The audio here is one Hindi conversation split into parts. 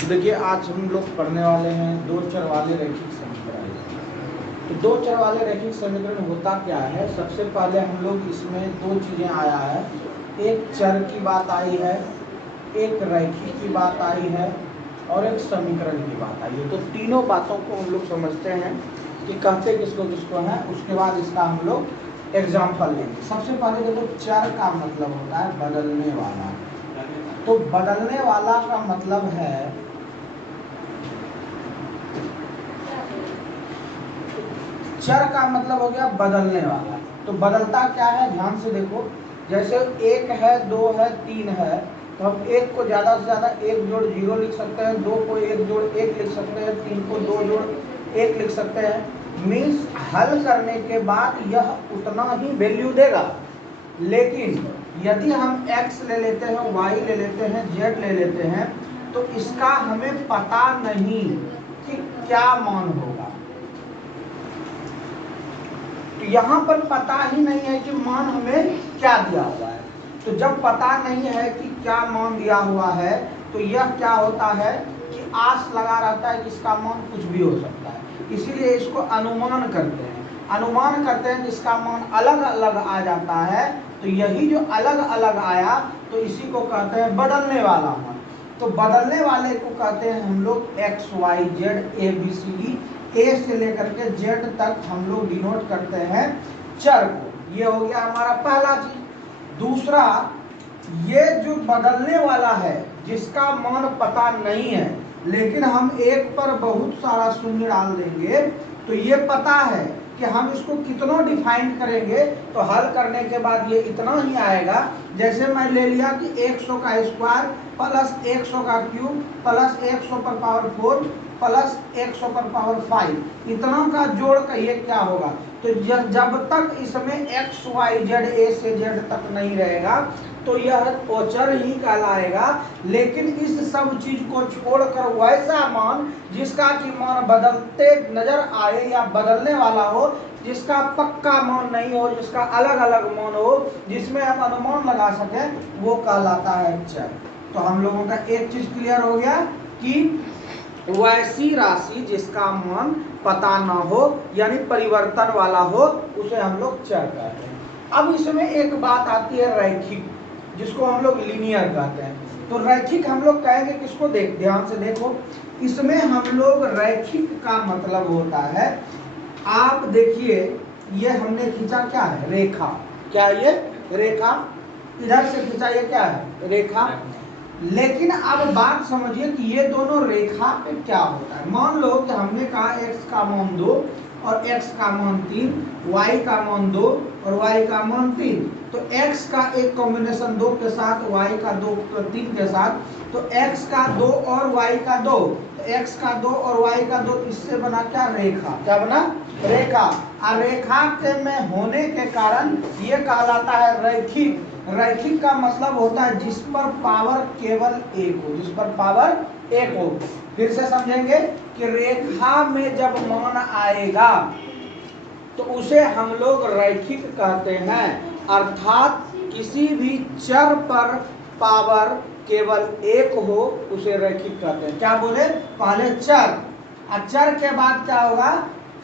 देखिए आज हम लोग पढ़ने वाले हैं दो चर वाले रैखिक समीकरण। तो दो चर वाले रैखिक समीकरण होता क्या है, सबसे पहले हम लोग इसमें दो चीज़ें आया है, एक चर की बात आई है, एक रैखिक की बात आई है और एक समीकरण की बात आई है। तो तीनों बातों को हम लोग समझते हैं कि कहते किसको किसको है, उसके बाद इसका हम लोग एग्जाम्पल लेंगे। सबसे पहले देखो चर का मतलब होता है बदलने वाला। तो बदलने वाला का मतलब है चर का मतलब हो गया बदलने वाला। तो बदलता क्या है, ध्यान से देखो, जैसे एक है, दो है, तीन है, तो हम एक को ज़्यादा से ज़्यादा एक जोड़ जीरो लिख सकते हैं, दो को एक जोड़ एक लिख सकते हैं, तीन को दो जोड़ एक लिख सकते हैं। मीन्स हल करने के बाद यह उतना ही वैल्यू देगा। लेकिन यदि हम x ले लेते हैं, y ले लेते हैं, z ले लेते हैं, तो इसका हमें पता नहीं कि क्या मान होगा। तो यहाँ पर पता ही नहीं है कि मान हमें क्या दिया हुआ है। तो जब पता नहीं है कि क्या मान दिया हुआ है, तो यह क्या होता है कि आस लगा रहता है कि इसका मान कुछ भी हो सकता है। इसीलिए इसको अनुमान करते हैं। अनुमान करते हैं कि इसका मान अलग अलग आ जाता है। तो यही जो अलग अलग आया, तो इसी को कहते हैं बदलने वाला मान। तो बदलने वाले को कहते हैं हम लोग X Y Z A B C D, A से लेकर के जेड तक हम लोग डिनोट करते हैं चर को। ये हो गया हमारा पहला चीज। दूसरा, ये जो बदलने वाला है जिसका मान पता नहीं है, लेकिन हम एक पर बहुत सारा शून्य डाल देंगे, तो ये पता है कि हम इसको कितना डिफाइन करेंगे तो हल करने के बाद ये इतना ही आएगा। जैसे मैं ले लिया कि 100 का स्क्वायर प्लस 100 का क्यूब प्लस 100 पर पावर 4 प्लस 100 पर पावर 5, इतना का जोड़ कहिए क्या होगा। तो जब तक इसमें एक्स वाई जेड ए से जेड तक नहीं रहेगा, तो यह चर ही कहलाएगा। लेकिन इस सब चीज को छोड़कर वैसा मान जिसका कि मान बदलते नजर आए या बदलने वाला हो, जिसका पक्का मान नहीं हो, जिसका अलग अलग मान हो, जिसमें हम अनुमान लगा सकें, वो कहलाता है चर। तो हम लोगों का एक चीज क्लियर हो गया कि वैसी राशि जिसका मान पता ना हो यानी परिवर्तन वाला हो, उसे हम लोग चर कहते हैं। अब इसमें एक बात आती है रैखिक, जिसको हम लोग लीनियर कहते हैं। तो रैखिक हम लोग कहेंगे किसको, ध्यान से देखो, इसमें हम लोग रैखिक का मतलब होता है, आप देखिए ये हमने खींचा क्या है, रेखा। क्या ये रेखा, इधर से खींचा, ये क्या है, रेखा। लेकिन अब बात समझिए कि ये दोनों रेखा पे क्या होता है। मान लो कि हमने कहा x का मान 2 और x का मान 3, y का मान 2 और y का मान 3। तो x का एक कॉम्बिनेशन 2 के साथ, y का 2 3 के साथ, तो x का 2 और y का 2, तो x का 2 और y का 2, इससे बना क्या, रेखा। क्या बना, रेखा। और रेखा के में होने के कारण ये कहलाता है रैखिक। रैखिक का मतलब होता है जिस पर पावर केवल एक हो, जिस पर पावर एक हो। फिर से समझेंगे कि रेखा में जब मान आएगा तो उसे हम लोग रैखिक कहते हैं। अर्थात किसी भी चर पर पावर केवल एक हो, उसे रैखिक कहते हैं। क्या बोले, पहले चर, और चर के बाद क्या होगा,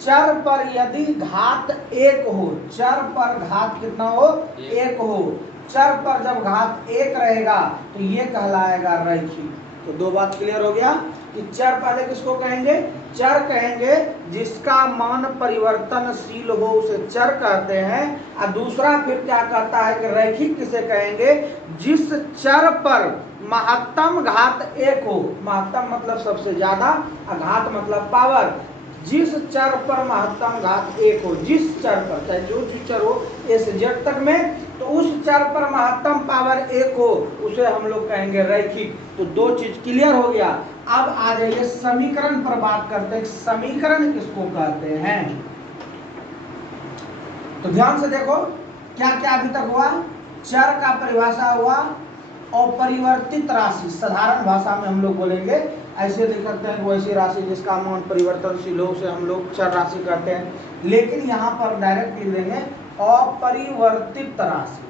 चर पर यदि घात एक हो, चर पर घात कितना हो, एक हो, चर पर जब घात एक रहेगा तो ये कहलाएगा रैखिक। तो दो बात क्लियर हो गया कि चर पहले किसको कहेंगे, चर कहेंगे जिसका मान परिवर्तनशील हो, उसे चर कहते हैं। और दूसरा फिर क्या कहता है कि रैखिक किसे कहेंगे, जिस चर पर महत्तम घात एक हो, महत्तम मतलब सबसे ज्यादा, और घात मतलब पावर, जिस चर पर महत्तम घात एक हो, जिस चर पर, चाहे जो चर हो ए से जेड तक में, तो उस चर पर महत्तम पावर एक हो, उसे हम लोग कहेंगे रैखिक। तो दो चीज क्लियर हो गया। अब आ जाइए समीकरण पर बात करते हैं, समीकरण किसको कहते हैं। तो ध्यान से देखो क्या क्या अभी तक हुआ, चर का परिभाषा हुआ, अपरिवर्तित राशि, साधारण भाषा में हम लोग बोलेंगे, ऐसे लिख सकते हैं वैसी राशि जिसका मान परिवर्तनशील हो, उसे हम लोग चर राशि कहते हैं। लेकिन यहाँ पर डायरेक्ट लिख देंगे अपरिवर्तित राशि।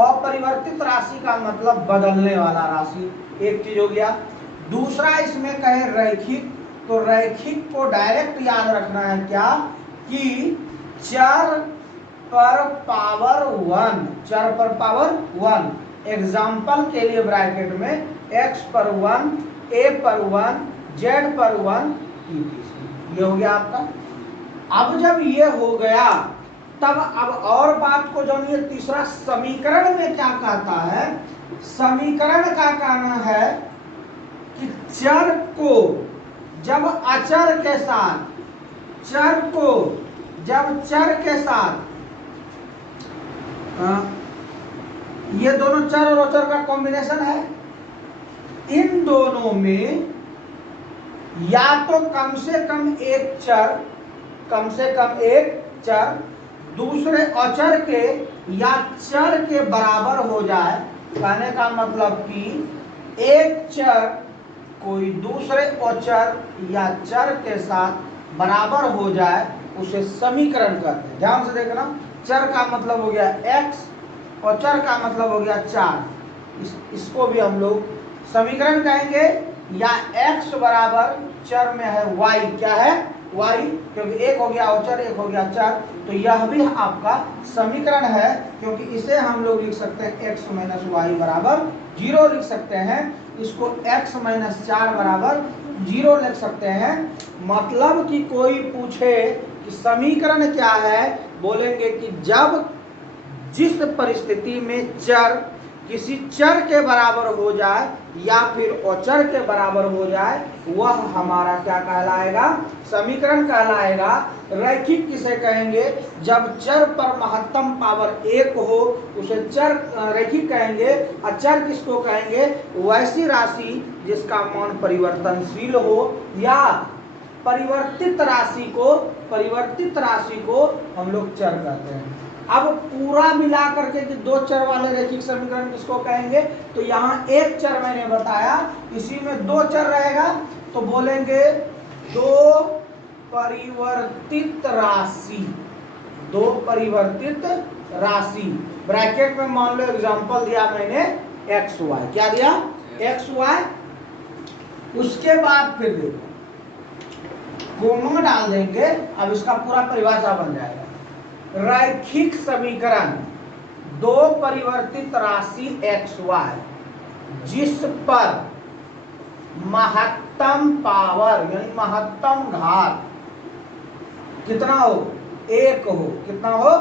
अपरिवर्तित राशि का मतलब बदलने वाला राशि, एक चीज हो गया। दूसरा इसमें कहे रैखिक, तो रैखिक को डायरेक्ट याद रखना है क्या कि चर पर पावर 1, चर पर पावर 1। एग्जाम्पल के लिए ब्रैकेट में x पर 1, a पर 1, z पर 1, ये हो गया आपका। अब जब ये हो गया तब अब और बात को जानिए, तीसरा समीकरण में क्या कहता है। समीकरण का कहना है कि चर को जब अचर के साथ, चर को जब चर के साथ, ये दोनों चर और अचर का कॉम्बिनेशन है, इन दोनों में या तो कम से कम एक चर, कम से कम एक चर दूसरे अचर के या चर के बराबर हो जाए। कहने का मतलब कि एक चर कोई दूसरे अचर या चर के साथ बराबर हो जाए, उसे समीकरण कहते हैं। ध्यान से देखना, चर का मतलब हो गया x और चर का मतलब हो गया 4। इसको भी हम लोग समीकरण कहेंगे, या x बराबर चर में है y, क्या है y, क्योंकि एक हो गया अचर एक हो गया चर, तो यह भी आपका समीकरण है, क्योंकि इसे हम लोग लिख सकते हैं x माइनस वाई बराबर 0 लिख सकते हैं, इसको x माइनस 4 बराबर 0 लिख सकते हैं। मतलब कि कोई पूछे कि समीकरण क्या है, बोलेंगे कि जब जिस परिस्थिति में चर किसी चर के बराबर हो जाए या फिर अचर के बराबर हो जाए, वह हमारा क्या कहलाएगा, समीकरण कहलाएगा। रैखिक किसे कहेंगे, जब चर पर महत्तम पावर 1 हो उसे चर रैखिक कहेंगे। अचर किसको कहेंगे, वैसी राशि जिसका मान परिवर्तनशील हो, या परिवर्तित राशि को हम लोग चर कहते हैं। अब पूरा मिला करके कि दो चर वाले रैखिक समीकरण किसको कहेंगे, तो यहाँ एक चर मैंने बताया, इसी में दो चर रहेगा, तो बोलेंगे दो परिवर्तित राशि, दो परिवर्तित राशि। ब्रैकेट में मान लो एग्जांपल दिया मैंने एक्स वाई, क्या दिया एक्स वाई। उसके बाद फिर देखो कोमा डाल देंगे, अब इसका पूरा परिभाषा बन जाएगा। रैखिक समीकरण दो परिवर्तित राशि एक्स वाई जिस पर महत्तम पावर यानी महत्तम घात कितना हो, एक हो, कितना हो,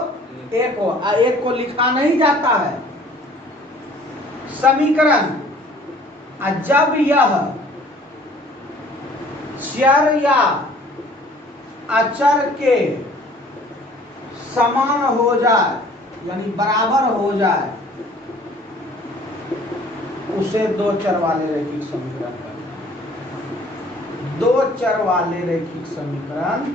एक हो। एक को लिखा नहीं जाता है समीकरण, जब यह चर या अचर के समान हो जाए यानी बराबर हो जाए, उसे दो चर वाले रैखिक समीकरण कहते हैं। दो चर वाले रैखिक समीकरण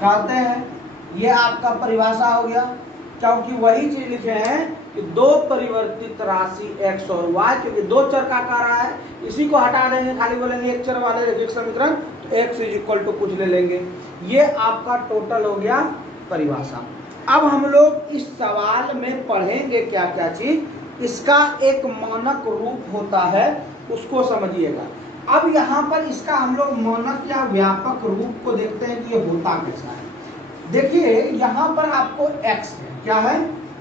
कहते हैं। ये आपका परिभाषा हो गया, क्योंकि वही चीज लिखे हैं कि दो परिवर्तित राशि x और y, क्योंकि दो चर का कह रहा है, इसी को हटा देंगे, खाली बोलेंगे एक चर वाले रैखिक समीकरण, तो x इज इक्वल टू कुछ ले लेंगे। ये आपका टोटल हो गया परिभाषा। अब हम लोग इस सवाल में पढ़ेंगे क्या क्या चीज, इसका एक मानक रूप होता है, उसको समझिएगा। अब यहाँ पर इसका हम लोग मानक या व्यापक रूप को देखते हैं कि ये होता कैसा है। देखिए यहाँ पर आपको x है, क्या है,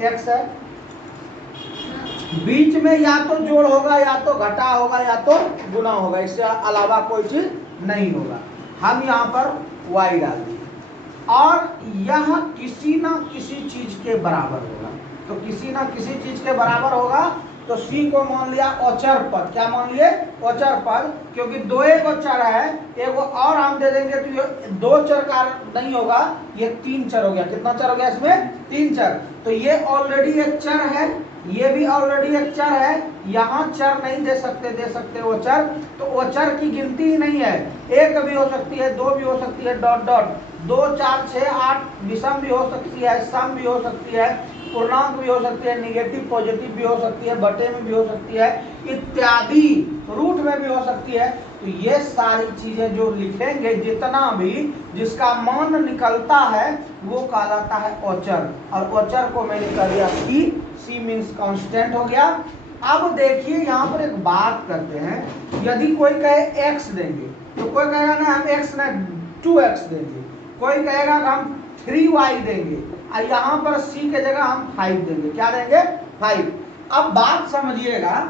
x है, बीच में या तो जोड़ होगा या तो घटा होगा या तो गुना होगा, इससे अलावा कोई चीज नहीं होगा। हम यहाँ पर y डाल दिए और यह किसी ना किसी चीज के बराबर होगा, तो किसी ना किसी चीज के बराबर होगा, तो c को मान लिया अचर पद, क्या मान लिए अचर पद, क्योंकि दो एक चर है, एक और हम दे देंगे तो ये दो चर का नहीं होगा, ये तीन चर हो गया। कितना चर हो गया इसमें, तीन चर। तो ये ऑलरेडी एक चर है, ये भी ऑलरेडी एक चर है, यहाँ चर नहीं दे सकते वो चर, तो वो चर की गिनती ही नहीं है। एक भी हो सकती है, दो भी हो सकती है, डॉट डॉट, 2 4 6 8 विषम भी हो सकती है, सम भी हो सकती है, पूर्णांक भी हो सकती है, निगेटिव पॉजिटिव भी हो सकती है, बटे में भी हो सकती है, इत्यादि रूट में भी हो सकती है। तो ये सारी चीजें जो लिखेंगे, जितना भी जिसका मान निकलता है वो कहलाता है औचर, और औचर को मैंने कर दिया सी मीन्स कांस्टेंट हो गया। अब देखिए यहाँ पर एक बात करते हैं, यदि कोई कहे x देंगे तो कोई कहेगा ना हम x ना 2x देंगे, कोई कहेगा कि हम 3y देंगे, और यहाँ पर c के जगह हम 5 देंगे। क्या देंगे? 5। अब बात समझिएगा,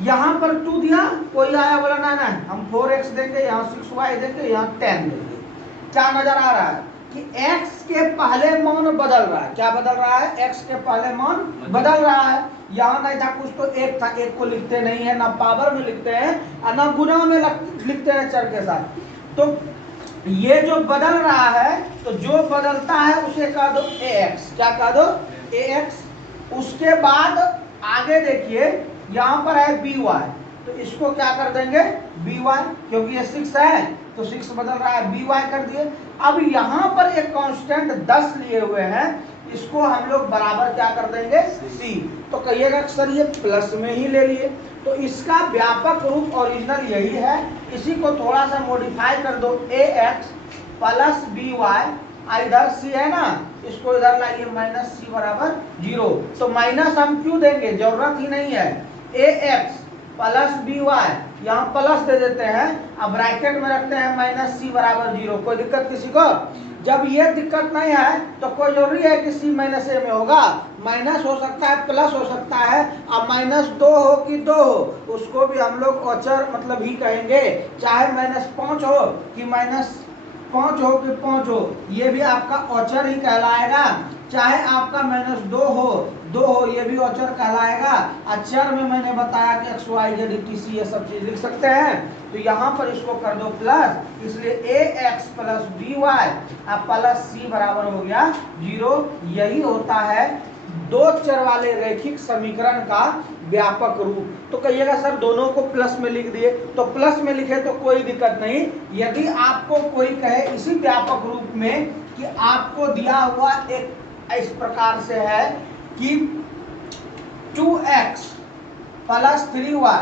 यहाँ पर 2 दिया, कोई आया बोला ना ना हम 4x देंगे, यहाँ 6y देंगे, यहाँ 10 देंगे। क्या नजर आ रहा है कि x के पहले मान बदल रहा है। क्या बदल रहा है? x के पहले मान बदल रहा है। यहाँ नहीं था कुछ तो एक था, एक को लिखते नहीं है, ना पावर में लिखते हैं और ना गुना में लिखते हैं चर के साथ। तो ये जो बदल रहा है, तो जो बदलता है उसे कह दो ax। क्या कह दो? ax। उसके बाद आगे देखिए यहाँ पर है by, तो इसको क्या कर देंगे? by, क्योंकि ये 6 है तो 6 बदल रहा है, by कर दिए। अब यहाँ पर एक कांस्टेंट 10 लिए हुए हैं, इसको हम लोग बराबर क्या कर देंगे? c। तो कहिएगा सर ये प्लस में ही ले लिए, तो इसका व्यापक रूप ओरिजिनल यही है। इसी को थोड़ा सा मॉडिफाई कर दो, ax प्लस by, इधर c है ना, इसको इधर लाइए माइनस c बराबर 0। तो माइनस हम क्यों देंगे? जरूरत ही नहीं है। ax प्लस by, यहाँ प्लस दे देते हैं, अब ब्रैकेट में रखते हैं माइनस c बराबर 0। कोई दिक्कत किसी को? जब ये दिक्कत नहीं है तो कोई जरूरी है कि c माइनस a में होगा? माइनस हो सकता है, प्लस हो सकता है। अब माइनस 2 हो कि 2 हो, उसको भी हम लोग औचर मतलब ही कहेंगे। चाहे माइनस 5 हो कि माइनस 5 हो कि 5 हो, ये भी आपका औचर ही कहलाएगा। चाहे आपका माइनस 2 हो, ये भी औचर कहलाएगा। अचर में मैंने बताया कि एक्स वाई जेड etc ये सब चीज लिख सकते हैं। तो यहाँ पर इसको कर दो प्लस, इसलिए ax प्लस by अब प्लस c बराबर हो गया 0। यही होता है दो चर वाले रैखिक समीकरण का व्यापक रूप। तो कहिएगा सर दोनों को प्लस में लिख दिए, तो प्लस में लिखे तो कोई दिक्कत नहीं। यदि आपको कोई कहे इसी व्यापक रूप में कि आपको दिया हुआ एक इस प्रकार से है कि 2x प्लस 3y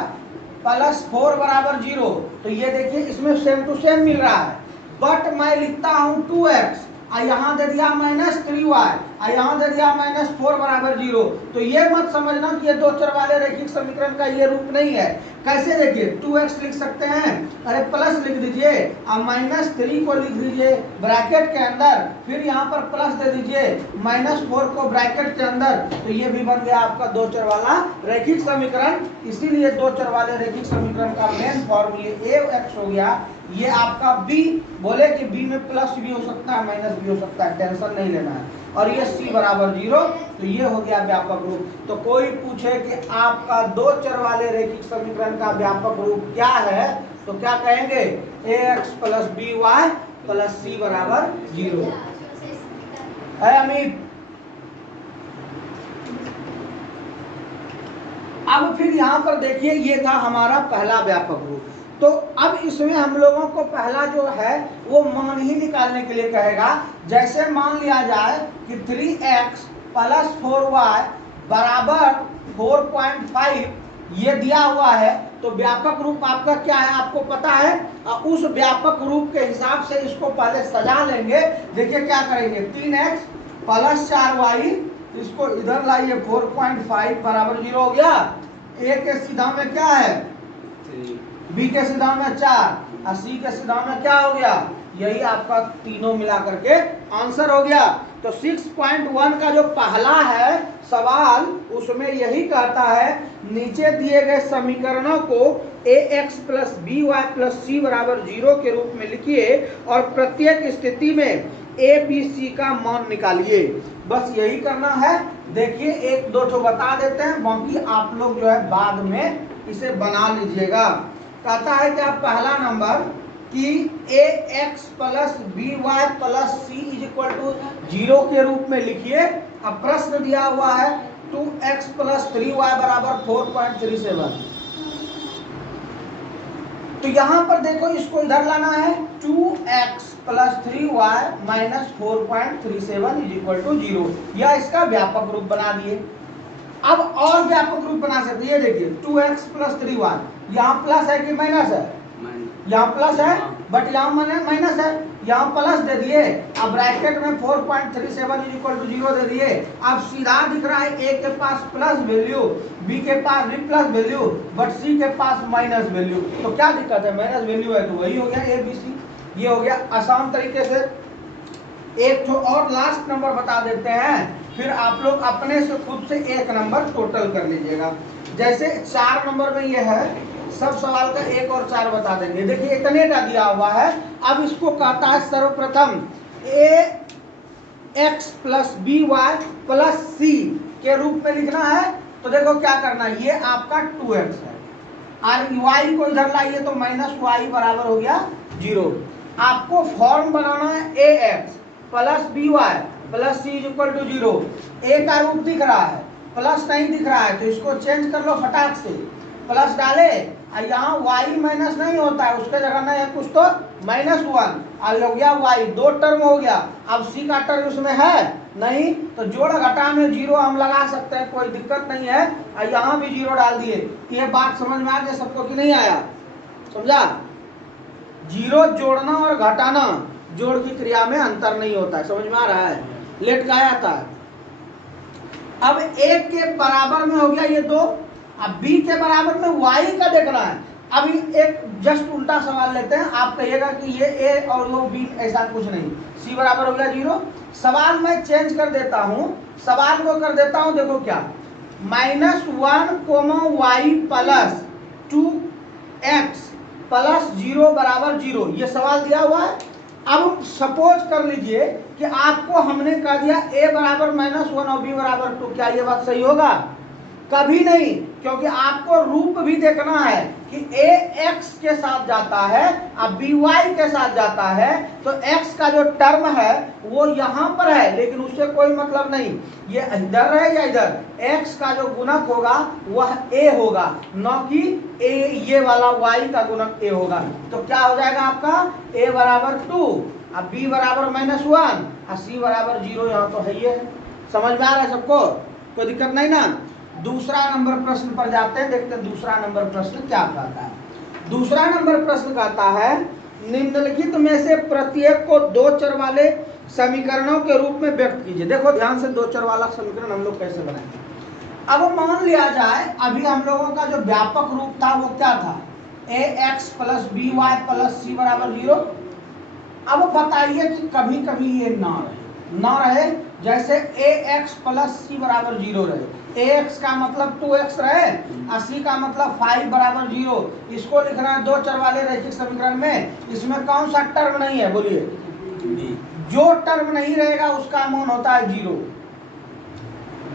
प्लस 4 बराबर 0, तो ये देखिए इसमें सेम टू सेम मिल रहा है। बट मैं लिखता हूं 2x और यहाँ दे दिया माइनस 3y और यहाँ दे दिया माइनस 4 बराबर 0। तो ये मत समझना कि ये दो चर वाले रैखिक समीकरण का ये रूप नहीं है। कैसे? देखिए 2x लिख सकते हैं, अरे प्लस लिख दीजिए और माइनस 3 को लिख दीजिए ब्रैकेट के अंदर, फिर यहाँ पर प्लस दे दीजिए माइनस 4 को ब्रैकेट के अंदर, तो ये भी बन गया आपका दो चर वाला रैखिक समीकरण। इसीलिए दो चर वाले रैखिक समीकरण का मेन फॉर्मूला ax हो गया। ये आपका b, बोले कि b में प्लस भी हो सकता है माइनस भी हो सकता है, टेंशन नहीं लेना है। और ये c बराबर 0, तो ये हो गया व्यापक रूप। तो कोई पूछे कि आपका दो चर वाले रैखिक समीकरण का व्यापक रूप क्या है, तो क्या कहेंगे? ax plus by plus c बराबर 0 है। अमित अब फिर यहाँ पर देखिए ये था हमारा पहला व्यापक रूप। तो अब इसमें हम लोगों को पहला जो है वो मान ही निकालने के लिए कहेगा। जैसे मान लिया जाए कि 3x प्लस 4y बराबर 4.5 ये दिया हुआ है, तो व्यापक रूप आपका क्या है आपको पता है। उस व्यापक रूप के हिसाब से इसको पहले सजा लेंगे। देखिए क्या करेंगे, 3x प्लस 4y, इसको इधर लाइए 4.5 बराबर 0 हो गया। a के सीधा में क्या है? b के सीधा में 4 और c के सीधा में क्या हो गया? यही आपका तीनों मिला करके आंसर हो गया। तो 6.1 का जो पहला है सवाल, उसमें यही कहता है नीचे दिए गए समीकरणों को ax plus by plus c बराबर 0 के रूप में लिखिए और प्रत्येक स्थिति में a b c का मान निकालिए। बस यही करना है। देखिए एक दो ठो बता देते हैं, बाकी आप लोग जो है बाद में इसे बना लीजिएगा। कहता है कि आप पहला नंबर कि ax plus by plus c is equal to 0 के रूप में लिखिए। अब प्रश्न दिया हुआ है 2x प्लस 3y बराबर 4.37। तो यहां पर देखो इसको इधर लाना है, 2x plus 3y minus 4.37 is equal to 0। यह इसका व्यापक रूप बना दिए। अब और व्यापक रूप बना सकते हैं, ये देखिए 2x प्लस 3y, यहाँ प्लस है कि माइनस है? यहाँ प्लस है, बट यहाँ माइनस है, यहाँ प्लस दे दिए। अब ब्रैकेट में 4.37 इज इक्वल टू 0 दे दिए। अब सीधा दिख रहा है a के पास प्लस वैल्यू, b के पास भी प्लस वैल्यू, बट c के पास माइनस वैल्यू। तो क्या दिक्कत है? माइनस वैल्यू है तो वही हो गया a b c। ये हो गया आसान तरीके से। एक तो और लास्ट नंबर बता देते हैं, फिर आप लोग अपने से खुद से एक नंबर टोटल कर लीजिएगा। जैसे 4 नंबर में ये है, सब सवाल का 1 और 4 बता देंगे। देखिए इतने का दिया हुआ है। अब इसको कहता है सर्वप्रथम ax plus by plus c के रूप में लिखना है। तो देखो क्या करना है, ये आपका 2x है और y को इधर लाइए तो माइनस y बराबर हो गया 0। आपको फॉर्म बनाना है ax plus by plus c is equal to 0। a का रूप दिख रहा है, प्लस नहीं दिख रहा है, तो इसको चेंज कर लो फटाक से, प्लस डाले। यहाँ y माइनस नहीं होता है, उसके जगह ना है कुछ तो -1 और हो गया y, 2 टर्म हो गया। अब c का टर्म उसमें है नहीं, तो जोड़ घटा में 0 हम लगा सकते हैं, कोई दिक्कत नहीं है। और यहाँ भी 0 डाल दिए। ये बात समझ में आ गया सबको कि नहीं आया? समझा? 0 जोड़ना और घटाना, जोड़ की क्रिया में अंतर नहीं होता है। समझ में आ रहा है? लेट का आता है। अब 1 के बराबर में हो गया ये 2, अब b के बराबर में y का देखना है। अभी एक जस्ट उल्टा सवाल लेते हैं। आप कहिएगा कि ये a और वो b, ऐसा कुछ नहीं। c बराबर हो गया 0। सवाल मैं चेंज कर देता हूँ, सवाल को कर देता हूँ, देखो क्या, -1 y प्लस 2x प्लस 0 बराबर 0, ये सवाल दिया हुआ है। अब सपोज कर लीजिए कि आपको हमने कह दिया a बराबर -1 और b बराबर 2, क्या ये बात सही होगा? कभी नहीं, क्योंकि आपको रूप भी देखना है कि a x के साथ जाता है अब b y के साथ जाता है, तो x का जो टर्म है वो यहाँ पर है, लेकिन उससे कोई मतलब नहीं, ये इधर है या इधर, x का जो गुणक होगा वह a होगा, न कि a ये वाला y का गुणक a होगा। तो क्या हो जाएगा आपका a बराबर 2, अब b बराबर -1 और c बराबर 0, यहाँ तो है ही है। समझ में आ रहा है सबको? कोई दिक्कत नहीं ना? दूसरा नंबर प्रश्न पर जाते हैं, देखते हैं दूसरा नंबर प्रश्न क्या कहता है। दूसरा नंबर प्रश्न कहता है निम्नलिखित में से प्रत्येक को 2 चर वाले समीकरणों के रूप में व्यक्त कीजिए। देखो ध्यान से, 2 चर वाला समीकरण हम लोग कैसे बनाएंगे। अब मान लिया जाए अभी हम लोगों का जो व्यापक रूप था वो क्या था, ax plus by plus c बराबर 0। अब बताइए कि कभी कभी ये ना रहे, जैसे ax प्लस c बराबर 0 रहे, ax का मतलब 2x रहे और c का मतलब 5 बराबर 0। इसको लिखना है 2 चर वाले रैखिक समीकरण में। इसमें कौन सा टर्म नहीं है? बोलिए। जो टर्म नहीं रहेगा उसका मान होता है 0।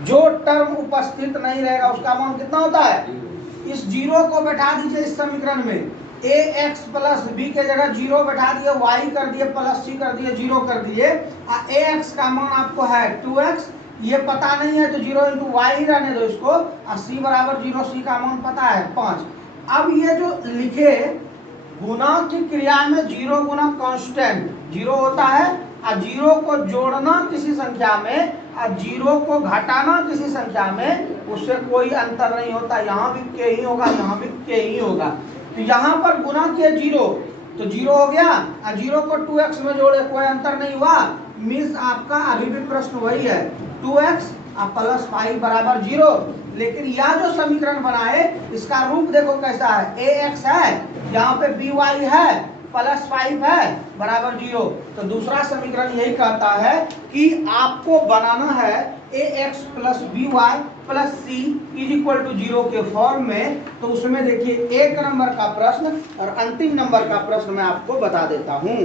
जो टर्म उपस्थित नहीं रहेगा उसका मान कितना होता है? इस 0 को बैठा दीजिए इस समीकरण में, ax प्लस b के जगह 0 बैठा दिए, y कर दिए प्लस c कर दिए, 0 कर दिए, ax का मान आपको है 2x, ये पता नहीं है तो 0 इंटू वाई ही रहने दो इसको, और c बराबर 0, c का मान पता है 5। अब ये जो लिखे गुणा की क्रिया में 0 गुना कांस्टेंट 0 होता है, और 0 को जोड़ना किसी संख्या में और 0 को घटाना किसी संख्या में, उससे कोई अंतर नहीं होता। यहाँ भी k ही होगा, यहाँ भी k ही होगा। तो यहाँ पर गुना किए 0 तो 0 हो गया, और 0 को 2x में जोड़े, कोई अंतर नहीं हुआ। मीन्स आपका अभी भी प्रश्न वही है, 2x प्लस 5 बराबर 0। लेकिन यह जो समीकरण बनाए इसका रूप देखो कैसा है, ax है, यहाँ पे by है, प्लस 5 है बराबर 0। तो दूसरा समीकरण यही कहता है कि आपको बनाना है ax plus by plus c is equal to 0 के फॉर्म में। तो उसमें देखिए 1 नंबर का प्रश्न और अंतिम नंबर का प्रश्न मैं आपको बता देता हूँ।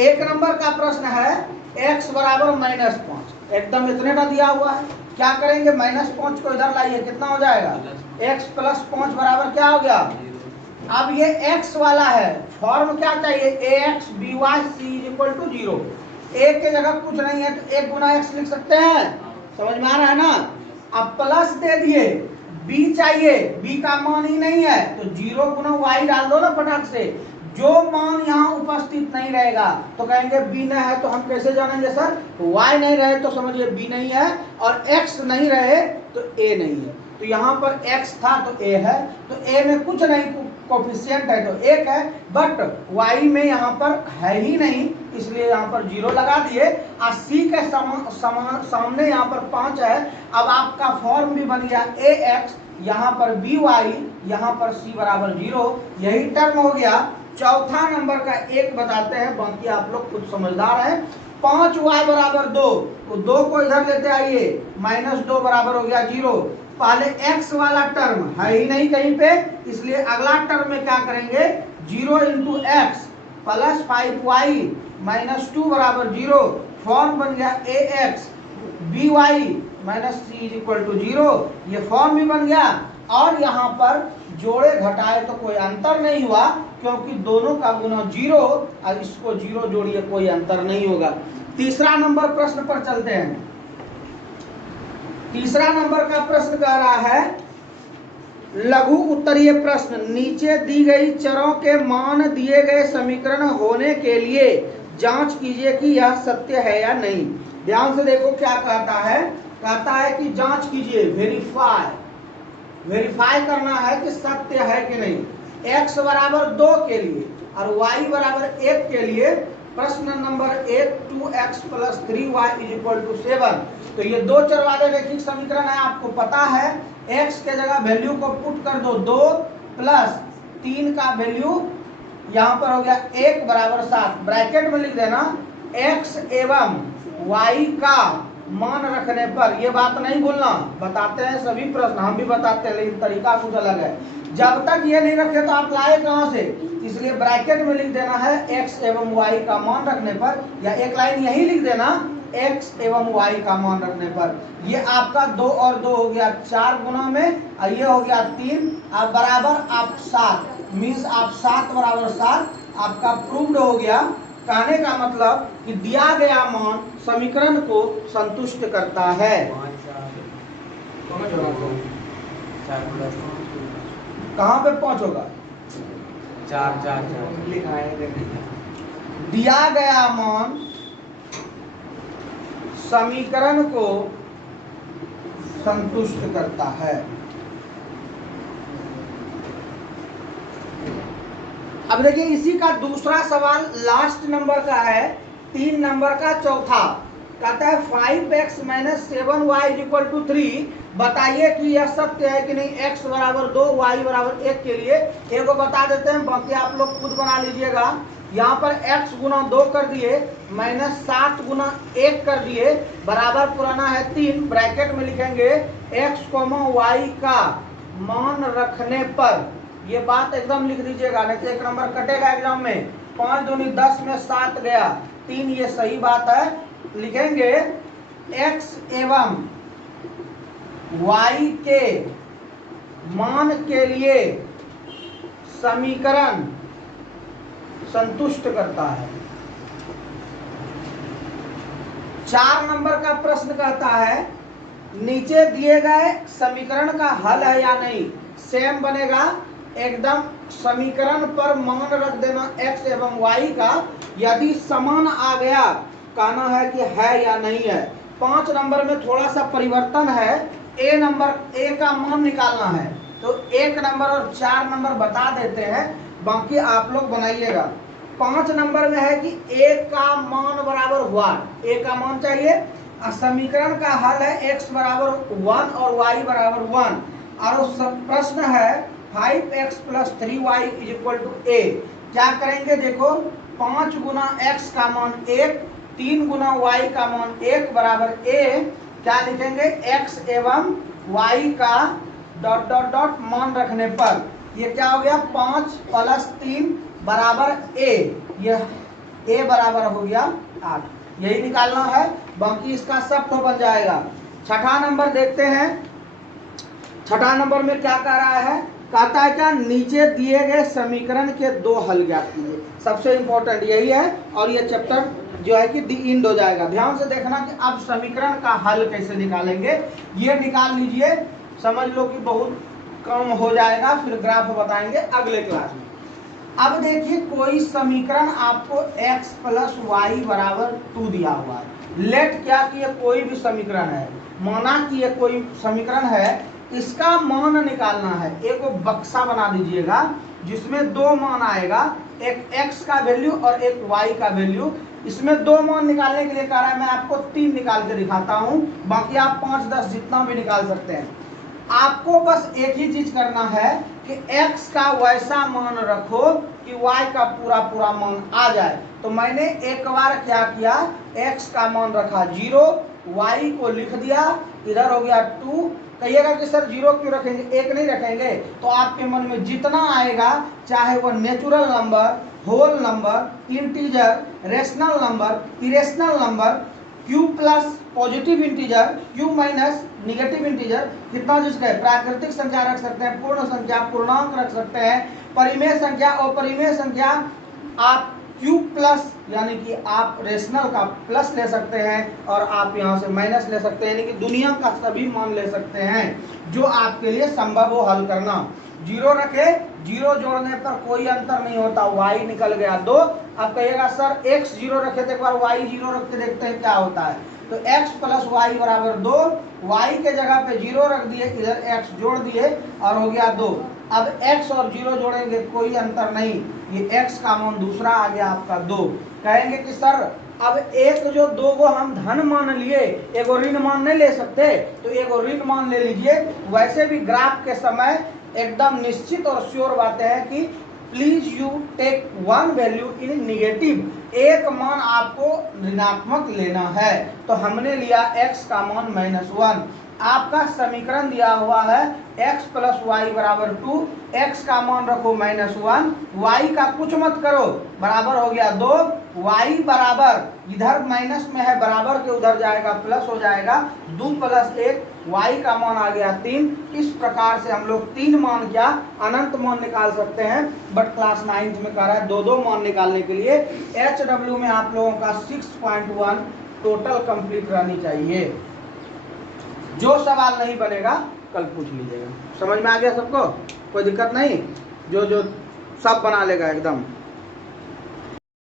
1 नंबर का प्रश्न है x बराबर -5, एकदम इतने का दिया हुआ है। क्या करेंगे, -5 को इधर लाइए, कितना हो जाएगा, x प्लस 5 बराबर क्या हो गया। अब ये x वाला है, फॉर्म क्या चाहिए, ax by c is equal to 0। a के जगह कुछ नहीं है तो 1 गुना x लिख सकते हैं। समझ में आ रहा है ना? अब प्लस दे दिए, b चाहिए, b का मान ही नहीं है तो 0 गुना y डाल दो ना फटाक से। जो मान यहाँ उपस्थित नहीं रहेगा तो कहेंगे बी नहीं है। तो हम कैसे जानेंगे सर? y नहीं रहे तो समझिए b नहीं है, और x नहीं रहे तो a नहीं है। तो यहाँ पर x था तो a है, तो a में कुछ नहीं, कोफिशिएंट है तो 1 है, बट y में यहाँ पर है ही नहीं, इसलिए यहाँ पर 0 लगा दिए। और c के सामने यहाँ पर 5 है। अब आपका फॉर्म भी बन गया ax, यहाँ पर by, यहाँ पर c बराबर 0, यही टर्म हो गया। चौथा नंबर का एक बताते हैं, बाकी आप लोग कुछ समझदार हैं। 5y बराबर 2, तो 2 को इधर लेते आइए, -2 बराबर हो गया 0। पहले x वाला टर्म है ही नहीं कहीं पे, इसलिए अगला टर्म में क्या करेंगे, 0 × x प्लस 5y -2 बराबर 0। फॉर्म बन गया ax by -c = 0, ये फॉर्म भी बन गया। और यहाँ पर जोड़े घटाए तो कोई अंतर नहीं हुआ, क्योंकि दोनों का गुना 0, और इसको 0 जोड़िए, कोई अंतर नहीं होगा। तीसरा नंबर प्रश्न पर चलते हैं। तीसरा नंबर का प्रश्न कह रहा है, लघु उत्तरीय प्रश्न, नीचे दी गई चरों के मान दिए गए समीकरण होने के लिए जांच कीजिए कि यह सत्य है या नहीं। ध्यान से देखो क्या कहता है, कहता है कि जांच कीजिए, वेरीफाई करना है कि सत्य है कि नहीं। x बराबर 2 के लिए और y बराबर 1 के लिए प्रश्न नंबर 1, 2x + 3y = 7। तो ये दो चर वाले रैखिक समीकरण है, आपको पता है। x के जगह वैल्यू को पुट कर दो, 2 + 3 का वैल्यू यहाँ पर हो गया 1 बराबर 7। ब्रैकेट में लिख देना x एवं y का मान रखने पर, ये बात नहीं भूलना, बताते हैं सभी प्रश्न, हम भी बताते हैं, लेकिन तरीका कुछ अलग है। जब तक ये नहीं रखे तो आप लाए कहां से, इसलिए ब्रैकेट में लिख देना है x एवं y का मान रखने पर, या एक लाइन यही लिख देना x एवं y का मान रखने पर। ये आपका 2 और 2 हो गया 4 गुना में, और ये हो गया 3, और बराबर आप 7, मीन्स आप 7 बराबर 7 आपका प्रूव्ड हो गया। कहने का मतलब कि दिया गया मान समीकरण को संतुष्ट करता है। कहाँ पे 5 होगा? 4 लिखा है। दिया गया मान समीकरण को संतुष्ट करता है। अब देखिए इसी का दूसरा सवाल लास्ट नंबर का है, 3 नंबर का चौथा, कहता है 5x - 7y = 3, बताइए कि यह सत्य है कि नहीं। x बराबर 2, y बराबर 1 के लिए एक को बता देते हैं, बाकी आप लोग खुद बना लीजिएगा। यहाँ पर x गुना 2 कर दिए, -7 गुना 1 कर दिए, बराबर पुराना है 3। ब्रैकेट में लिखेंगे x, y का मान रखने पर, ये बात एकदम लिख दीजिएगा, नहीं तो 1 नंबर कटेगा एग्जाम में। 5 दूनी 10 में 7 गया 3, ये सही बात है। लिखेंगे x एवं y के मान के लिए समीकरण संतुष्ट करता है। 4 नंबर का प्रश्न कहता है, नीचे दिए गए समीकरण का हल है या नहीं। सेम बनेगा एकदम, समीकरण पर मान रख देना x एवं y का, यदि समान आ गया कहना है कि है या नहीं है। 5 नंबर में थोड़ा सा परिवर्तन है, a का मान निकालना है, तो 1 नंबर और 4 नंबर बता देते हैं, बाकी आप लोग बनाइएगा। 5 नंबर में है कि a का मान बराबर 1, a का मान चाहिए। समीकरण का हल है x बराबर 1 और y बराबर 1, और प्रश्न है 5x + 3y = a। क्या करेंगे देखो, 5 गुना x का मान 1, 3 गुना y का मान 1 बराबर a। क्या लिखेंगे, x एवं y का ... मान रखने पर, ये क्या हो गया, 5 + 3 बराबर a, ये a बराबर हो गया 8, यही निकालना है, बाकी इसका सब तो बन जाएगा। 6ठा नंबर देखते हैं। 6ठा नंबर में क्या कह रहा है, कहता है क्या, नीचे दिए गए समीकरण के 2 हल ज्ञात कीजिए। सबसे इंपॉर्टेंट यही है, और ये चैप्टर जो है कि दी इंड हो जाएगा। ध्यान से देखना कि अब समीकरण का हल कैसे निकालेंगे, ये निकाल लीजिए, समझ लो कि बहुत कम हो जाएगा, फिर ग्राफ बताएंगे अगले क्लास में। अब देखिए कोई समीकरण आपको x प्लस वाई बराबर 2 दिया हुआ है। लेट क्या कि ये कोई भी समीकरण है, माना कि ये कोई समीकरण है, इसका मान निकालना है। एक वो बक्सा बना दीजिएगा जिसमें दो मान आएगा, एक x का वैल्यू और एक y का वैल्यू। इसमें दो मान निकालने के लिए कह रहा है, मैं आपको 3 निकाल के दिखाता हूं, बाकी आप 5 10 जितना भी निकाल सकते हैं। आपको बस एक ही चीज करना है कि x का वैसा मान रखो कि y का पूरा पूरा मान आ जाए। तो मैंने एक बार क्या किया, x का मान रखा 0, y को लिख दिया, इधर हो गया 2। कहिएगा कि सर 0 क्यों रखेंगे, 1 नहीं रखेंगे? तो आपके मन में जितना आएगा, चाहे वो natural number, whole number, integer, rational number, irrational number, q plus positive integer, q minus negative integer, कितना जिसका है, प्राकृतिक संख्या रख सकते हैं, पूर्ण संख्या, पूर्णांक रख सकते हैं, परिमेय संख्या और परिमेय संख्या। आप q प्लस यानी कि आप रेशनल का प्लस ले सकते हैं और आप यहां से माइनस ले सकते हैं, यानी कि दुनिया का सभी मान ले सकते हैं जो आपके लिए संभव हो हल करना। 0 रखे, 0 जोड़ने पर कोई अंतर नहीं होता, y निकल गया 2। अब कहिएगा सर x 0 रखे थे, एक बार y 0 रख के देखते हैं क्या होता है। तो x प्लस वाई बराबर 2, y के जगह पे 0 रख दिए, इधर x जोड़ दिए और हो गया 2। अब x और 0 जोड़ेंगे कोई अंतर नहीं, ये x का मान दूसरा आ गया आपका 2। कहेंगे कि सर अब एक जो 2 को हम धन मान लिए, एक ऋण मान नहीं ले सकते? तो एक ऋण मान ले लीजिए। वैसे भी ग्राफ के समय एकदम निश्चित और श्योर बातें हैं कि please you take one value in negative, एक मान आपको ऋणात्मक लेना है। तो हमने लिया x का मान -1। आपका समीकरण दिया हुआ है x प्लस वाई बराबर 2, x का मान रखो -1, y का कुछ मत करो, बराबर हो गया 2, y बराबर इधर माइनस में है, बराबर के उधर जाएगा प्लस हो जाएगा, 2 प्लस 1, y का मान आ गया 3। इस प्रकार से हम लोग 3 मान क्या अनंत मान निकाल सकते हैं। बट क्लास 9th में कह रहा है 2-2 मान निकालने के लिए HW में आप लोगों का 6.1 टोटल कंप्लीट रहनी चाहिए। जो सवाल नहीं बनेगा कल पूछ लीजिएगा। समझ में आ गया सबको? कोई दिक्कत नहीं, जो सब बना लेगा एकदम।